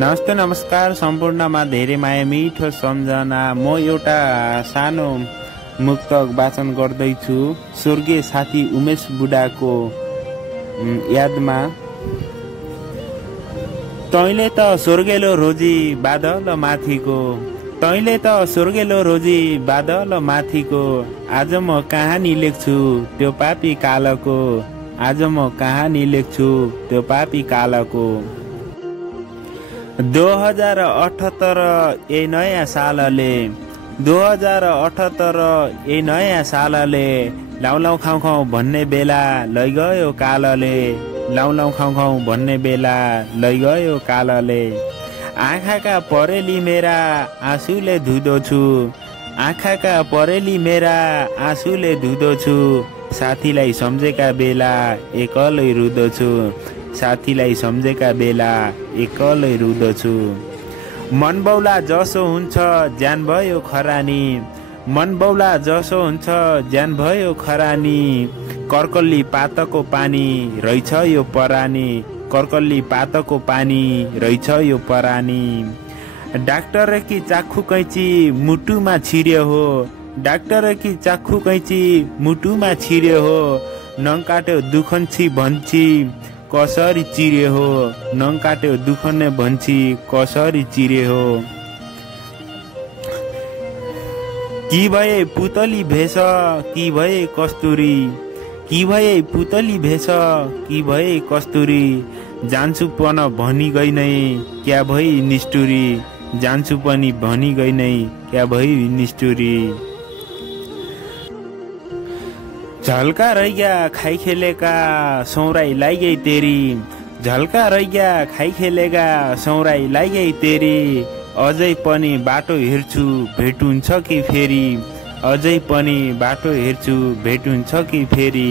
नमस्ते नमस्कार सम्पूर्णमा धेरै माया मिठो सम्झना। म एउटा सानो मुक्तक वाचन गर्दैछु स्वर्गीय साथी उमेश बुढाको यादमा। तैँले त स्वर्गेलो रोजी बादल माथिको, तैँले त स्वर्गेलो रोजी बादल माथिको, आज म कहानी लेख्छु त्यो पापी कालको, आज म कहानी लेख्छु त्यो पापी कालको। 2078 ए नयाँ सालले, 2078 ए नयाँ सालले लाउ लाउ खाउ खाउ भन्ने बेला लैगयो कालले, लाउ लाउ खाउ खाउ भन्ने बेला लैगयो कालले। आँखाका परेली मेरा आँसुले धुँदो छु, आँखाका परेली मेरा आँसुले धुँदो छु, साथीलाई सम्झेका बेला एक्लै रुँदछु, साथीलाई सम्झेका बेला एक्लै रुँदछु। मन बौला जसो हुन्छ ज्यान भयो खरानी, मन बौला जसो हुन्छ ज्यान भयो खरानी, कर्कल्ली पातको पानी रहेछ यो परानी, कर्कल्ली पातको पानी रहेछ यो परानी। डाक्टर कि चाखु कैँची मुटुमा छिर्यो हो, डाक्टर कि चाखु कैँची मुटुमा छिर्यो हो, नङ काट्यो दुखन्छी भन्छी कसरी चिरे हो, नङ काट्यो दुखने भन्छी कसरी चिरे हो। कि भए पुतली भेष कि भए कस्तुरी, कि भए पुतली भेष कि भए कस्तुरी, जान्छु पन भनी गई नै क्या भई निष्ठुरी, जान्छु पनि भनी गई नै क्या भई निष्ठुरी। झल्का रैया खाइ खेलेका सौराई लाइगई तेरी, झल्का रैया खाइ खेलेका सौराई लाइगई तेरी, अझै पनि बाटो हेर्छु भेट हुन्छ कि फेरि, अझै पनि बाटो हेर्छु भेट हुन्छ कि फेरि।